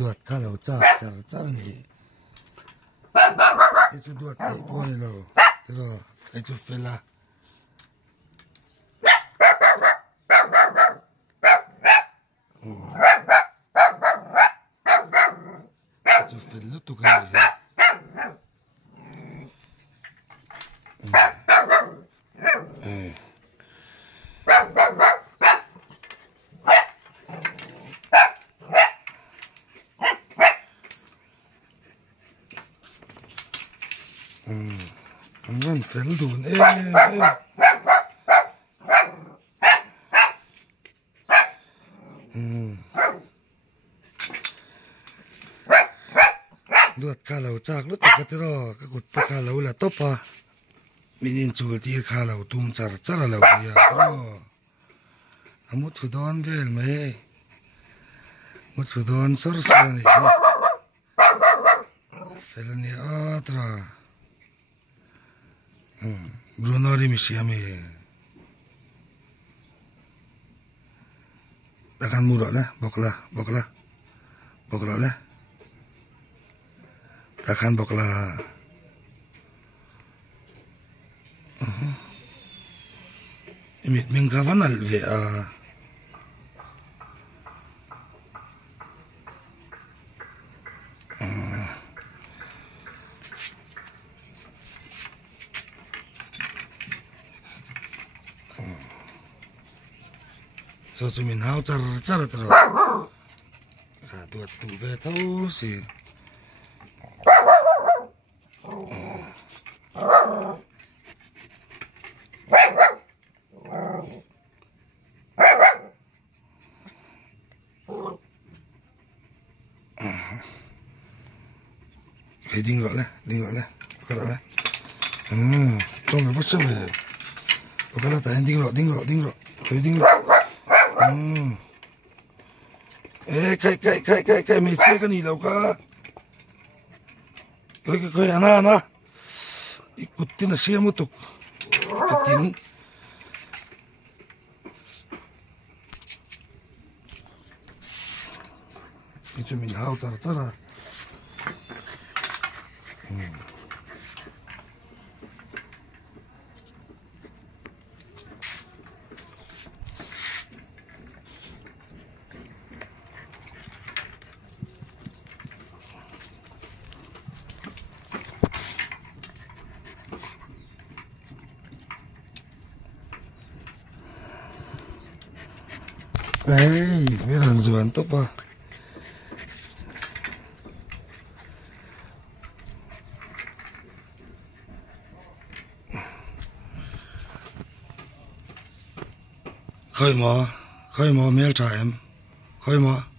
đuột khá là chả này cái chú đuột cái bôi lâu thế rồi cái chú phê la chú phê lúc tụ cái này Mình phải đùn đuột khá lâu chắc lúc cái đó cái cột khá lâu là top à mình in chùa thì khá lâu tung chả là lâu vậy đó một thủ đòn về mấy một thủ đòn sờ này phải là này atra Bruno ri misiame takkan murah lah bokla lah takkan bokla imit mingkavan alve so chú mình hao char rồi đuột tụ về thâu xì phải đinh gọi lên cái đó trong cái vắt sơ về cái là tại đinh rồi phải đinh rồi ê cái mày chơi cái gì đâu cả cái ana ikutin na siya mo to ikutin ito min hao tara Hey, meron zuan to pa. Khơi mò mel trà em. Khơi mò.